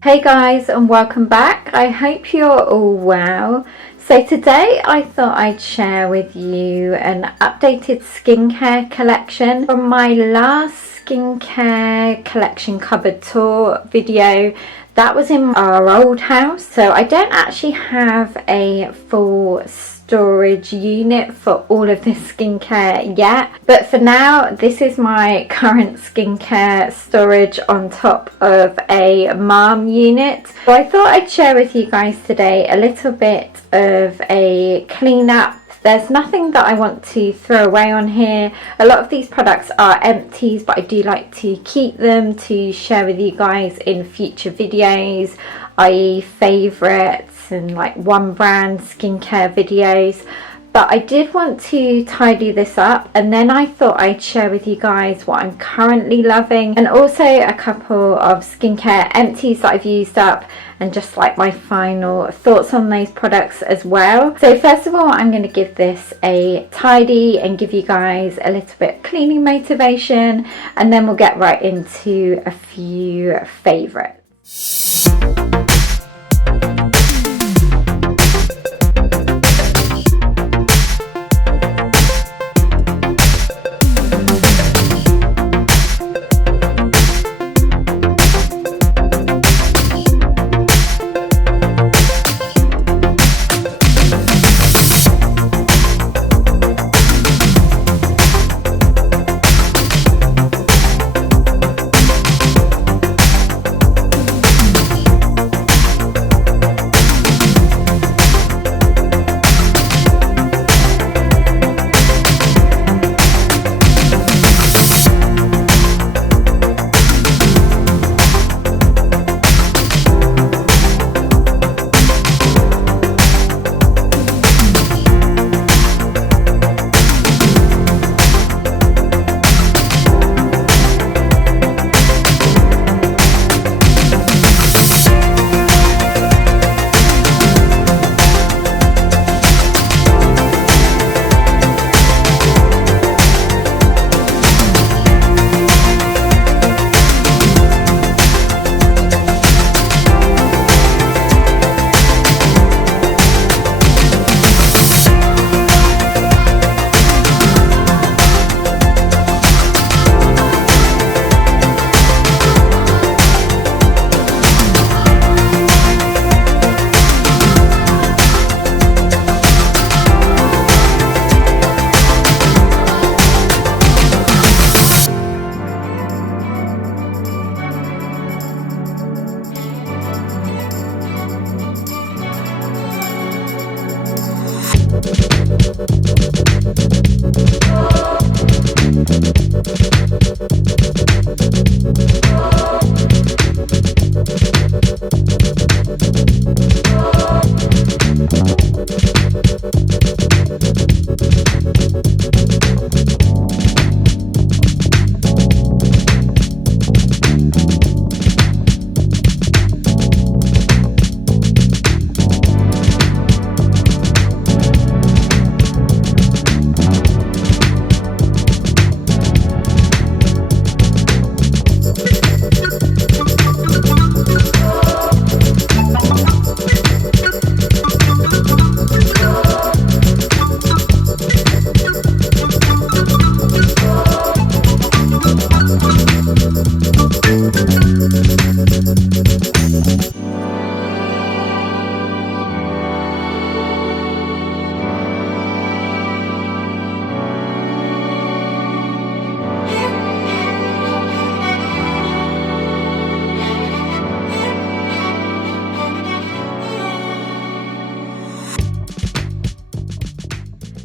Hey guys, and welcome back. I hope you're all well. So today I thought I'd share with you an updated skincare collection from my last skincare collection cupboard tour video. That was in our old house, so I don't actually have a full storage unit for all of this skincare yet, but for now this is my current skincare storage on top of a mom unit. So I thought I'd share with you guys today a little bit of a cleanup. There's nothing that I want to throw away on here. A lot of these products are empties, but I do like to keep them to share with you guys in future videos, i.e. favourites and like one brand skincare videos. But I did want to tidy this up, and then I thought I'd share with you guys what I'm currently loving, and also a couple of skincare empties that I've used up, and just like my final thoughts on those products as well. So first of all, I'm going to give this a tidy and give you guys a little bit of cleaning motivation, and then we'll get right into a few favourites.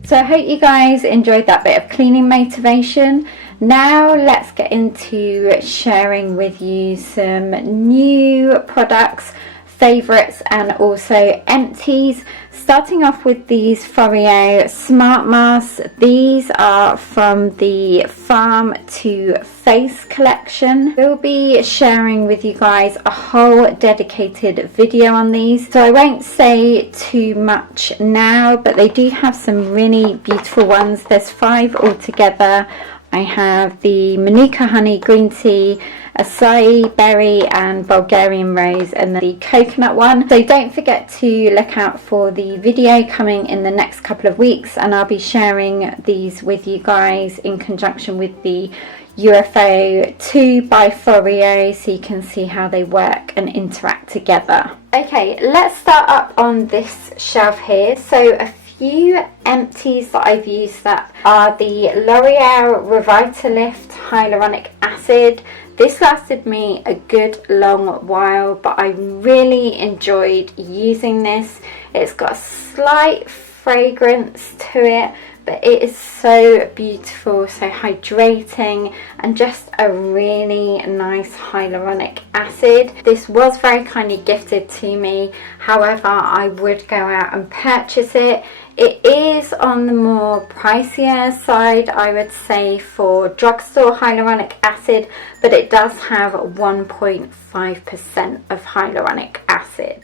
So I hope you guys enjoyed that bit of cleaning motivation. Now let's get into sharing with you some new products, favourites and also empties. Starting off with these Fourier Smart Masks. These are from the Farm to Face collection. We'll be sharing with you guys a whole dedicated video on these, so I won't say too much now, but they do have some really beautiful ones. There's 5 altogether. I have the Manuka honey green tea, acai berry and Bulgarian rose, and the coconut one. So don't forget to look out for the video coming in the next couple of weeks, and I'll be sharing these with you guys in conjunction with the UFO 2 by Fourier, so you can see how they work and interact together. Okay, let's start up on this shelf here. So a few empties that I've used that are the L'Oreal Revitalift Hyaluronic Acid. This lasted me a good long while, but I really enjoyed using this. It's got a slight fragrance to it, but it is so beautiful, so hydrating, and just a really nice hyaluronic acid. This was very kindly gifted to me, however I would go out and purchase it. It is on the more pricier side, I would say, for drugstore hyaluronic acid, but it does have 1.5% of hyaluronic acid.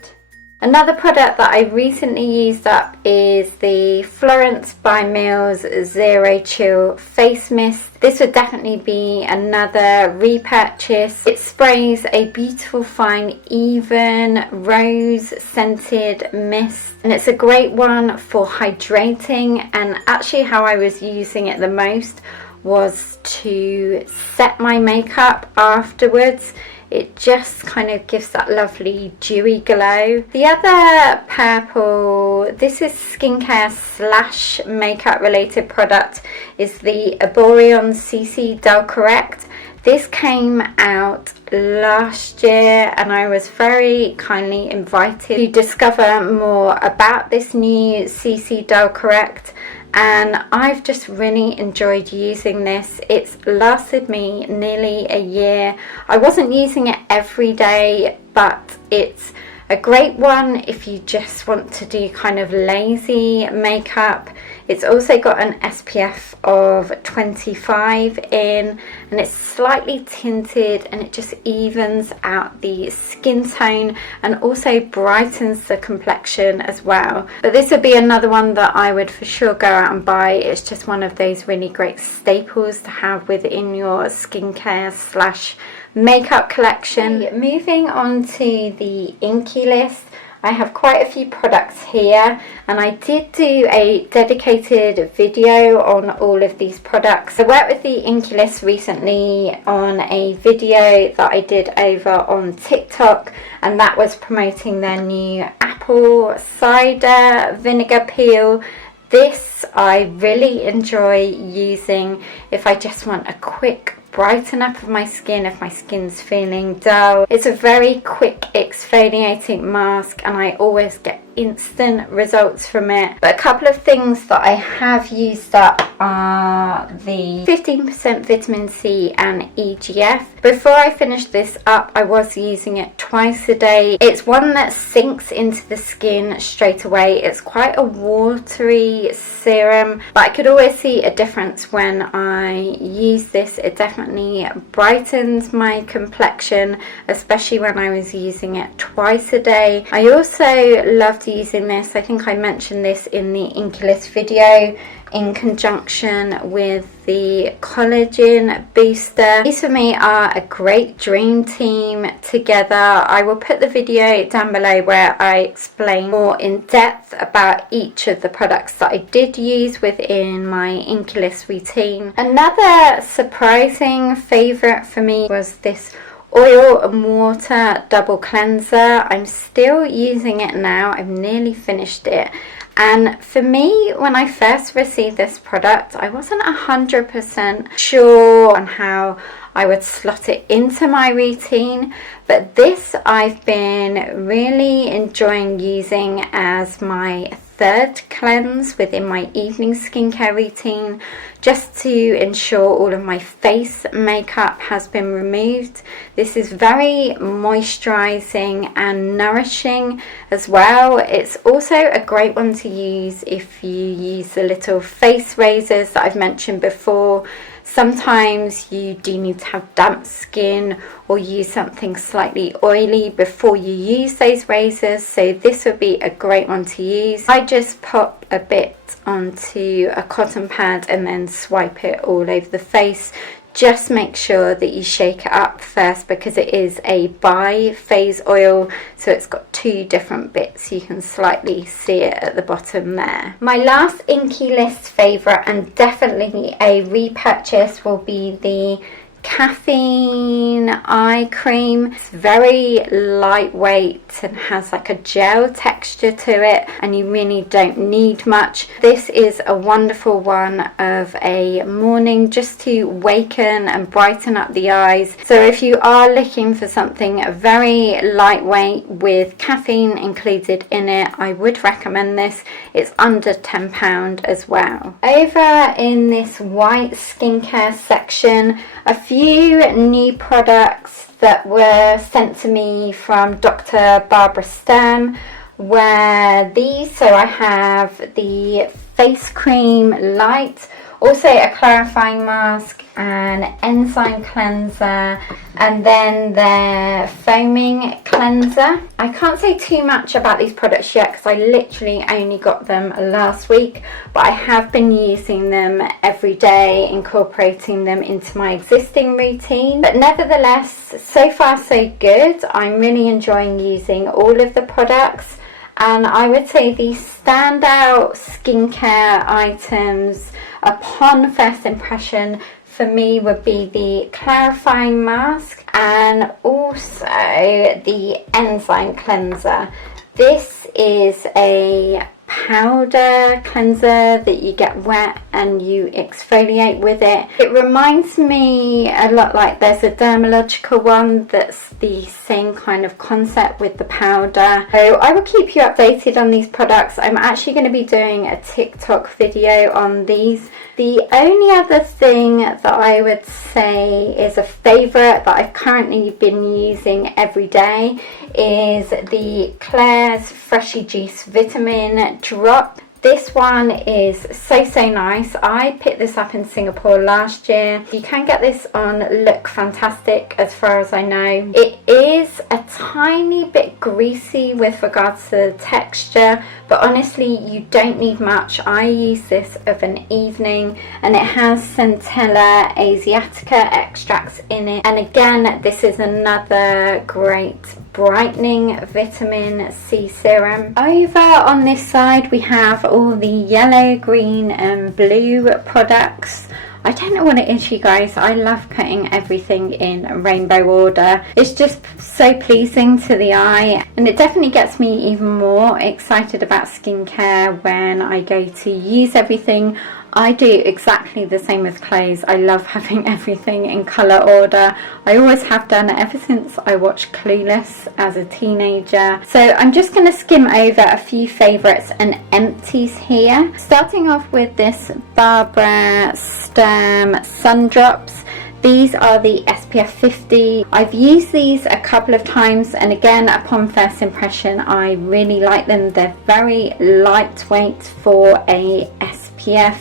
Another product that I recently used up is the Florence by Mills Zero Chill Face Mist. This would definitely be another repurchase. It sprays a beautiful, fine, even rose scented mist, and it's a great one for hydrating. And actually how I was using it the most was to set my makeup afterwards. It just kind of gives that lovely dewy glow. The other purple, this is skincare slash makeup related product, is the Boreon CC Dull Correct. This came out last year, and I was very kindly invited to discover more about this new CC Dull Correct, and I've just really enjoyed using this. It's lasted me nearly a year. I wasn't using it every day, but it's a great one if you just want to do kind of lazy makeup. It's also got an SPF of 25 in, and it's slightly tinted, and it just evens out the skin tone and also brightens the complexion as well. But this would be another one that I would for sure go out and buy. It's just one of those really great staples to have within your skincare slash makeup collection. Moving on to the Inky list, I have quite a few products here, and I did do a dedicated video on all of these products. I worked with the Inky list recently on a video that I did over on TikTok, and that was promoting their new apple cider vinegar peel. This I really enjoy using if I just want a quick brighten up of my skin if my skin's feeling dull. It's a very quick exfoliating mask, and I always get instant results from it. But a couple of things that I have used up are the 15% vitamin C and EGF. Before I finished this up, I was using it twice a day. It's one that sinks into the skin straight away. It's quite a watery serum, but I could always see a difference when I use this. It definitely brightens my complexion, especially when I was using it twice a day. I also loved using this, I think I mentioned this in the Inky list video, in conjunction with the collagen booster. These for me are a great dream team together. I will put the video down below where I explain more in depth about each of the products that I did use within my Inky list routine. Another surprising favourite for me was this oil and water double cleanser. I'm still using it now. I've nearly finished it. And for me, when I first received this product, I wasn't 100% sure on how I would slot it into my routine, but this I've been really enjoying using as my third cleanse within my evening skincare routine, just to ensure all of my face makeup has been removed. This is very moisturizing and nourishing as well. It's also a great one to use if you use the little face razors that I've mentioned before. Sometimes you do need to have damp skin or use something slightly oily before you use those razors, so this would be a great one to use. I just pop a bit onto a cotton pad and then swipe it all over the face. Just make sure that you shake it up first because it is a bi-phase oil, so it's got two different bits. You can slightly see it at the bottom there. My last Inky List favourite, and definitely a repurchase, will be the Caffeine Eye Cream. It's very lightweight and has like a gel texture to it, and you really don't need much. This is a wonderful one of a morning just to waken and brighten up the eyes. So if you are looking for something very lightweight with caffeine included in it, I would recommend this. It's under £10 as well. Over in this white skincare section, a few new products that were sent to me from Dr. Barbara Sturm were these. So I have the face cream light, also a clarifying mask, an enzyme cleanser, and then their foaming cleanser. I can't say too much about these products yet because I literally only got them last week, but I have been using them every day, incorporating them into my existing routine. But nevertheless, so far so good. I'm really enjoying using all of the products, and I would say the standout skincare items upon first impression for me would be the clarifying mask and also the enzyme cleanser. This is a powder cleanser that you get wet and you exfoliate with it. It reminds me a lot, like there's a dermalogical one that's the same kind of concept with the powder. So I will keep you updated on these products. I'm actually going to be doing a TikTok video on these. The only other thing that I would say is a favourite that I've currently been using every day is the Claire's Freshly Juice Vitamin Drop. This one is so nice. I picked this up in Singapore last year. You can get this on Look Fantastic as far as I know. It is a tiny bit greasy with regards to the texture, but honestly you don't need much. I use this of an evening and it has Centella Asiatica extracts in it, and again this is another great brightening vitamin C serum. Over on this side we have all the yellow, green and blue products. I don't know what it is, you guys. I love putting everything in rainbow order. It's just so pleasing to the eye, and it definitely gets me even more excited about skincare when I go to use everything. I do exactly the same with clothes. I love having everything in colour order. I always have done ever since I watched Clueless as a teenager. So I'm just going to skim over a few favourites and empties here. Starting off with this Barbara Sturm Sun Drops. These are the SPF 50. I've used these a couple of times, and again, upon first impression, I really like them. They're very lightweight for a SPF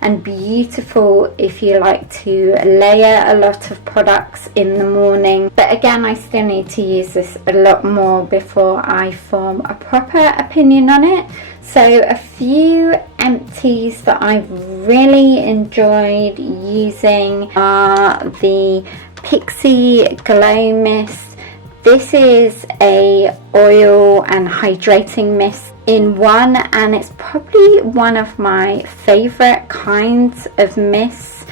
and beautiful if you like to layer a lot of products in the morning. But again, I still need to use this a lot more before I form a proper opinion on it. So a few empties that I've really enjoyed using are the Pixie Glow Mist. This is a oil and hydrating mist in one, and it's probably one of my favorite kinds of mists.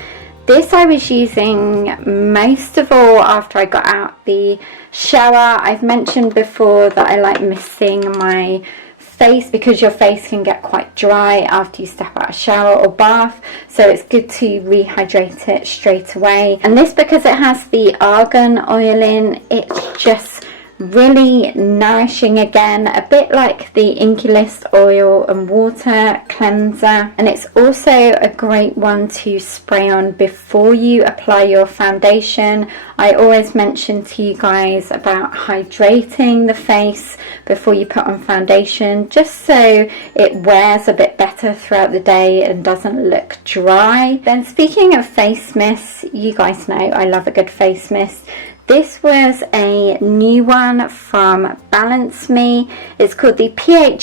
This I was using most of all after I got out the shower. I've mentioned before that I like misting my face because your face can get quite dry after you step out of shower or bath, so it's good to rehydrate it straight away. And this, because it has the argan oil in, it's just really nourishing again, a bit like the Inky List oil and water cleanser. And it's also a great one to spray on before you apply your foundation. I always mention to you guys about hydrating the face before you put on foundation, just so it wears a bit better throughout the day and doesn't look dry. Then speaking of face mists, you guys know I love a good face mist. This was a new one from Balance Me. It's called the Pha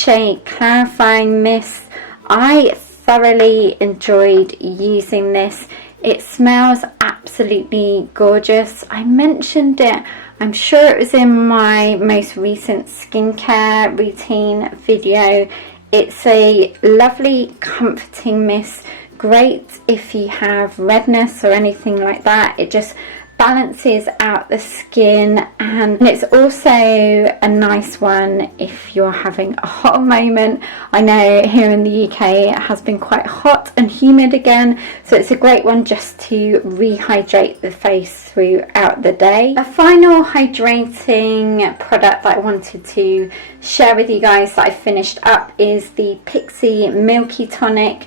Clarifying Mist. I thoroughly enjoyed using this. It smells absolutely gorgeous. I mentioned it, I'm sure it was in my most recent skincare routine video. It's a lovely comforting mist, great if you have redness or anything like that. It just balances out the skin, and it's also a nice one if you're having a hot moment. I know here in the UK it has been quite hot and humid again, so it's a great one just to rehydrate the face throughout the day. A final hydrating product that I wanted to share with you guys that I finished up is the Pixi Milky Tonic.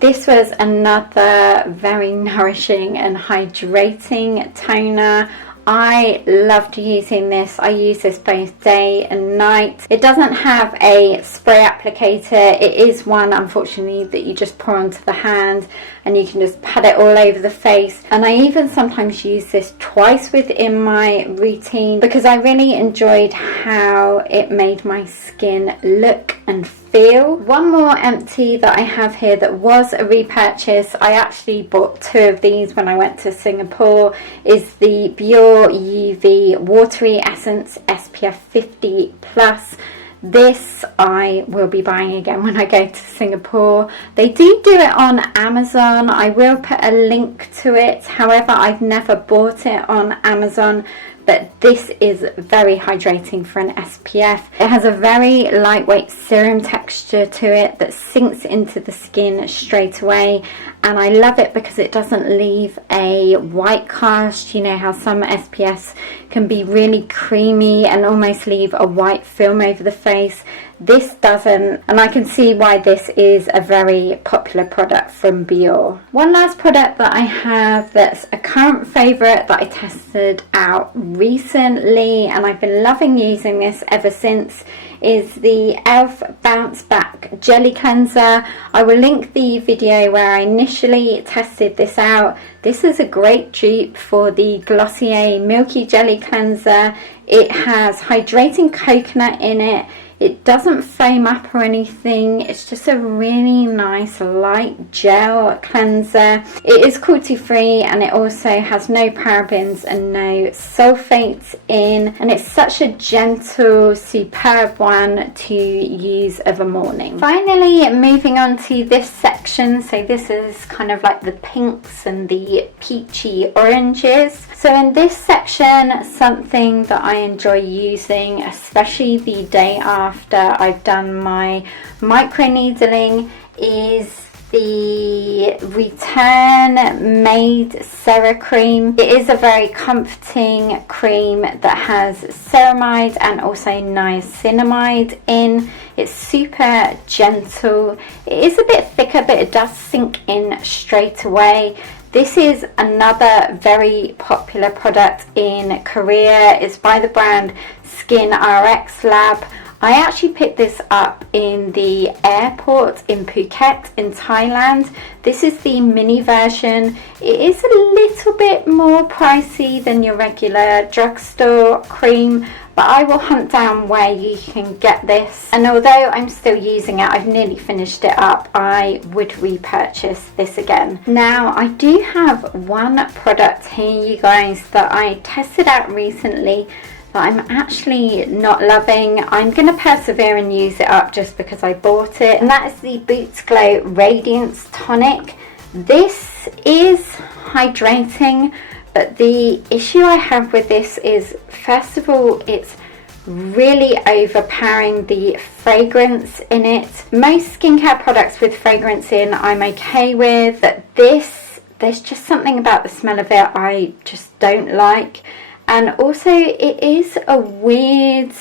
This was another very nourishing and hydrating toner. I loved using this. I use this both day and night. It doesn't have a spray applicator. It is one, unfortunately, that you just pour onto the hand and you can just pat it all over the face. And I even sometimes use this twice within my routine because I really enjoyed how it made my skin look and feel. One more empty that I have here that was a repurchase, I actually bought 2 of these when I went to Singapore, is the Pure UV Watery Essence SPF 50 Plus. This I will be buying again when I go to Singapore. They do it on Amazon. I will put a link to it. However, I've never bought it on Amazon, but this is very hydrating for an SPF. It has a very lightweight serum texture to it that sinks into the skin straight away, and I love it because it doesn't leave a white cast. You know how some SPFs can be really creamy and almost leave a white film over the face. This doesn't, and I can see why this is a very popular product from Biore. One last product that I have that's a current favourite that I tested out recently, and I've been loving using this ever since, is the e.l.f. Bounce Back Jelly Cleanser. I will link the video where I initially tested this out. This is a great dupe for the Glossier Milky Jelly Cleanser. It has hydrating coconut in it. It doesn't foam up or anything. It's just a really nice light gel cleanser. It is cruelty free and it also has no parabens and no sulfates in. And it's such a gentle, superb one to use of a morning. Finally, moving on to this section. So this is kind of like the pinks and the peachy oranges. So in this section, something that I enjoy using, especially the day after I've done my microneedling, is the Return Made Cera cream. It is a very comforting cream that has ceramide and also niacinamide in. It's super gentle. It is a bit thicker, but it does sink in straight away. This is another very popular product in Korea. It's by the brand SkinRx Lab. I actually picked this up in the airport in Phuket in Thailand. This is the mini version. It is a little bit more pricey than your regular drugstore cream, but I will hunt down where you can get this. And although I'm still using it, I've nearly finished it up, I would repurchase this again. Now, I do have one product here, you guys, that I tested out recently that I'm actually not loving. I'm going to persevere and use it up just because I bought it, and that is the Boots Glow Radiance Tonic. This is hydrating, but the issue I have with this is, first of all, it's really overpowering the fragrance in it. Most skincare products with fragrance in I'm okay with, but this, there's just something about the smell of it I just don't like. And also it is a weird,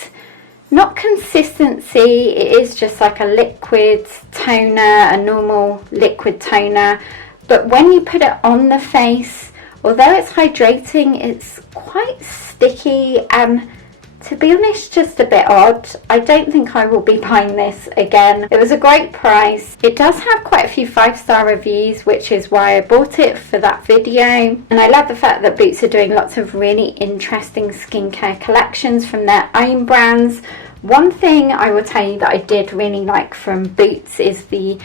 not consistency, it is just like a liquid toner, a normal liquid toner. But when you put it on the face, although it's hydrating, it's quite sticky and to be honest, just a bit odd. I don't think I will be buying this again. It was a great price. It does have quite a few 5-star reviews, which is why I bought it for that video. And I love the fact that Boots are doing lots of really interesting skincare collections from their own brands. One thing I will tell you that I did really like from Boots is the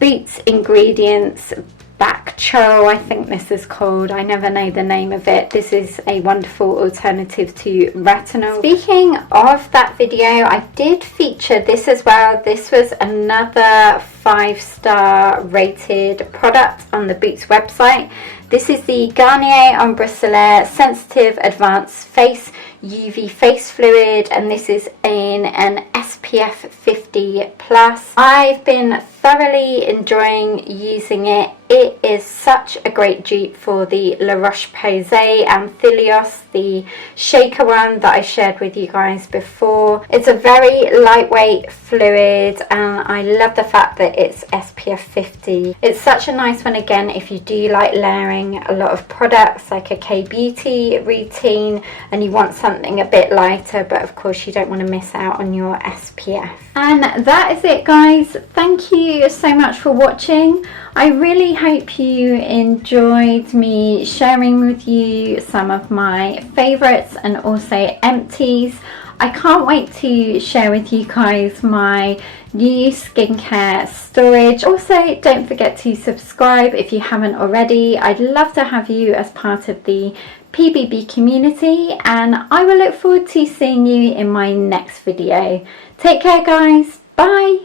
Boots Ingredients Bakuchiol, I think this is called. I never know the name of it. This is a wonderful alternative to retinol. Speaking of that video, I did feature this as well. This was another 5-star rated product on the Boots website. This is the Garnier Ombre Solaire Sensitive Advanced Face UV Face Fluid, and this is in an SPF 50 plus. I've been thoroughly enjoying using it. It is such a great dupe for the La Roche-Posay Anthelios, the shaker one that I shared with you guys before. It's a very lightweight fluid, and I love the fact that it's SPF 50. It's such a nice one, again, if you do like layering a lot of products like a K-beauty routine and you want something a bit lighter, but of course you don't want to miss out on your SPF. And that is it, guys. Thank you so much for watching. I really hope you enjoyed me sharing with you some of my favorites and also empties. I can't wait to share with you guys my new skincare storage. Also, don't forget to subscribe if you haven't already. I'd love to have you as part of the PBB community, and I will look forward to seeing you in my next video. Take care, guys. Bye.